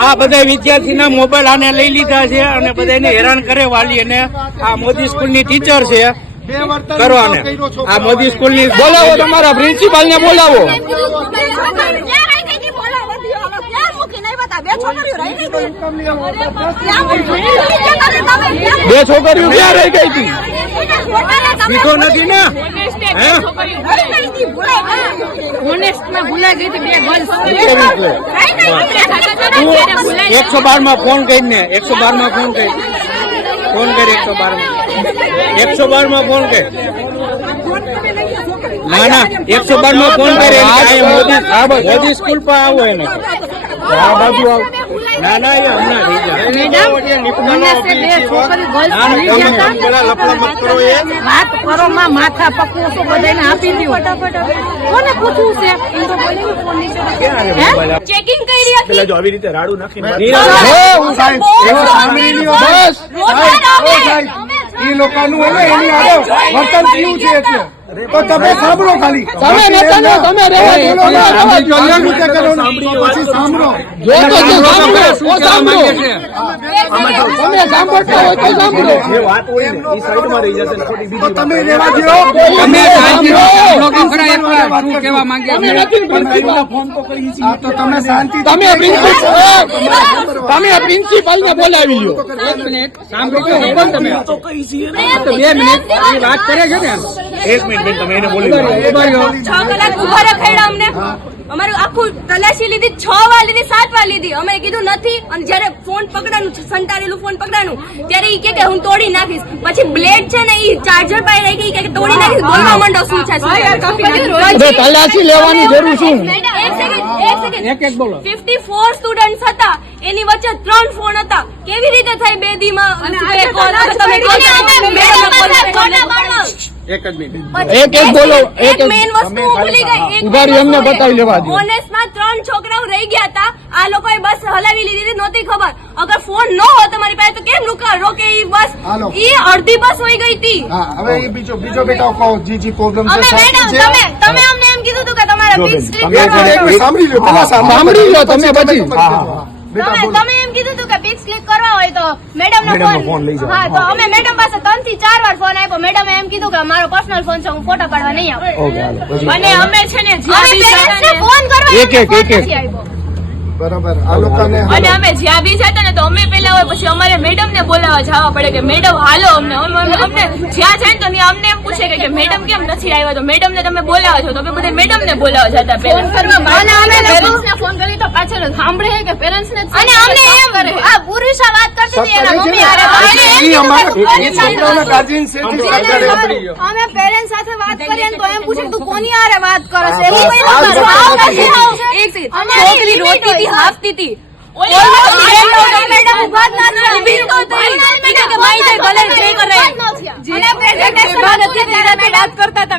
આ બધા વિદ્યાર્થીના મોબાઈલ આને લઈ લીધા છે અને બધાને હેરાન કરે વાલી અને આ મોદી સ્કૂલની ટીચર છે કરવાને. આ મોદી સ્કૂલની બોલાવો તમારા પ્રિન્સિપાલ ને બોલાવો. બે છોકરીઓ ક્યાં રહી ગઈ હતી? નથી ને? હે? ઓનેસ્ટમાં ભૂલાઈ ગઈ હતી બે ગર્લ્સ એકસો બારમાં ફોન કરીને એકસો બારમાં ફોન કરી. ફોન કરી એકસો બારમાં. એકસો બારમાં ફોન કરી. ના ના એકસો બારમાં ફોન કરી. મોદી મોદી સ્કૂલ પર આવો એને. આ બાજુ આવ ના ના એ હમણાં થઈ જાય મેડમ ઓનેસ્ટે બે છોકરી ગર્લ્સ ભૂલી ગયા પેલા લફડા કરો એ. વાત કરો માં માથા પકવો બધાને આપી દો. કોને પૂછવું છે? એમ તો બોલીને ફોન નીચે ચેકિંગ કરી હતી. જો આવી રીતે રાડું નાખીને બસ. એ લોકોનું હોય એની આગળ વર્તન કેવું છે એટલે. તો તમે સાંભળો ખાલી તમે નેતા ને તમે પછી સાંભળો જો તો સાંભળો તો સાંભળો તમે સાંભળતા હોય તો સાંભળો જે વાત હોય એ સાઈડમાં રહી જશે ને ખોટી બીજી તો વાત તમે રહેવા દો તમે સાંભળો. લોકો ખરા એકવાર શું કહેવા માંગે તમે નથી પ્રિન્સિપાલ હા, તો તમે શાંતિ તમે પ્રિન્સિપાલ તમે પ્રિન્સિપાલ ને બોલાવી લ્યો એક મિનિટ સાંભળો તો તમે બે મિનિટ વાત કરે છે ને એક મિનિટ બેન તમે એને બોલી. છ કલાક ઊભા રખાયડા અમને. અમારું આખું તલાશી લીધી છ વાર લીધી સાત વાર લીધી. અમે કીધું નથી. અને જયારે ફોન પકડાનું સંતાડેલું ફોન પકડાનું ત્યારે ઈ કે કે હું તોડી નાખીશ. પછી બ્લેડ છે ને ઈ ચાર્જર પાઈ રહી ગઈ કે તોડી નાખીશ. બોલવા માંડો શું છે તલાશી લેવાની જરૂર શું? એક એક સેકન્ડ એક એક બોલો. ફિફ્ટી ફોર સ્ટુડન્ટ હતા. એની વચ્ચે ત્રણ ફોન હતા. કેવી રીતે થાય બે દીમાં? તમે એક જ મિનિટ એક એક બોલો એક મેઇન વસ્તુ હું ભૂલી ગઈ. એક અમને રહી, બતાવી લેવા દો. ઓનેસ્ટમાં ત્રણ છોકરાઓ રહી ગયા હતા. આ લોકોએ બસ હલાવી લીધી હતી, નહોતી ખબર. અગર ફોન ન હોત તમારી પાસે તો કેમ રુકા રોકે ઈ બસ. એ ઈ અડધી બસ હોઈ ગઈ હતી. હા હવે એ બીજો બીજો બેટા કહો જી જી પ્રોબ્લેમ છે મેડમ તમે તમે અમને એમ કીધું હતું કે તમારા એક મિનિટ, સાંભળી લો પેલા સાંભળી લો તમે પછી. તમે એમ કીધું હતું કે ક્લિક કરવા હોય તો મેડમ નો ફોન. હા તો અમે મેડમ પાસે ત્રણથી ચાર વાર ફોન આપ્યો. મેડમ એમ કીધું કે મારો પર્સનલ ફોન છે હું ફોટા પાડવા નહીં આવું. ઓકે હાલો. પછી અને અમે છે ને ફોન કરવા એક એક, એક એક. બરાબર. આ લોકોને અને અમે જ્યાં બી જતા ને તો અમે પેલા હોય પછી અમારે મેડમ ને બોલાવવા જવા પડે કે મેડમ હાલો અમને. અમે- અમે- અમને જ્યાં જાય ને તો ત્યાં અમને એમ પૂછે કે- મેડમ કેમ નથી આવ્યા? તો મેડમ ને તમે બોલાવો છો તો બધા મેડમ ને બોલાવવા જતા પેરેન્ટ્સ ફોન કરી તો પાછળ સાંભળે કે પેરેન્ટ્સ ને અને અમને એમ આ પુરુષા વાત કરતી હતી એના મમ્મી. અમે સાથે વાત કરીએ તો એમ પૂછે તું કોની વાત કરો છો? એવું કોઈ. એક છોકરી રોતી હતી. હાંફતી હતી મેડમ. અને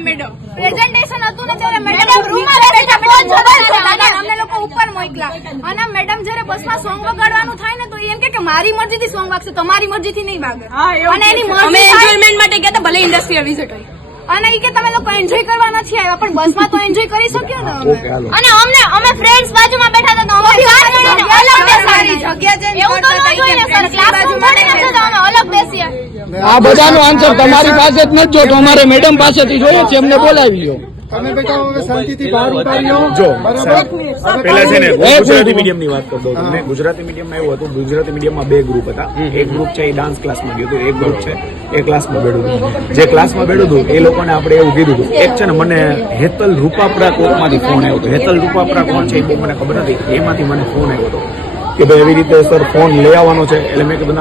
મેડમ. પ્રેઝન્ટેશન હતું ને ત્યારે મેડમ રૂમમાં બેઠા મેડમ મોબાઈલ જોતા હતા. અમને લોકો ઉપર મોકલા અને મેડમ જ્યારે બસમાં સોંગ વગાડવાનું થાય એમ કે કે મારી મરજીથી સોંગ વાગશે તમારી મરજીથી નહીં વાગે. અને એની મરજી અમે એન્જોયમેન્ટ માટે ગયા ભલે ઇન્ડસ્ટ્રીયલ વિઝિટ હોય. અને ઈ કે તમે લોકો એન્જોય કરવા નથી આવ્યા પણ બસમાં તો એન્જોય કરી શકીએ ને અમે. અને અમને અમે ફ્રેન્ડ્સ બાજુમાં બેઠા હતા તો અમે જણાને અલગ બેસાડી એવું તો ન જોઈએ સર. ક્લાસરૂમ ભરીને તો અમે અલગ બેસીએ આ બધાનો આન્સર તમારી પાસે જ નથી જોતો અમારે મેડમ પાસેથી જોઈએ છે એમને બોલાવી લો તમે બેટા હવે શાંતિથી બહાર ઉતારી આવો જો પેલા છે ને હું ગુજરાતી મીડિયમની વાત કરતો હતો મેં ગુજરાતી મીડિયમમાં એવું હતું ગુજરાતી મીડિયમમાં બે ગ્રુપ હતા. એક ગ્રુપ છે એ ડાન્સ ક્લાસમાં ગયું હતું એક ગ્રુપ છે એ ક્લાસમાં બેઠું હતું. જે ક્લાસમાં બેઠું હતું એ લોકોને આપણે એવું કીધું હતું એક છે ને મને હેતલ રૂપાપરા કોર્ટમાંથી ફોન આવ્યો હતો. હેતલ રૂપાપરા કોણ છે એ બહુ મને ખબર નથી. એમાંથી મને ફોન આવ્યો હતો કે ભાઈ એવી રીતે સર ફોન લઈ આવવાનો છે. એટલે મેં કીધું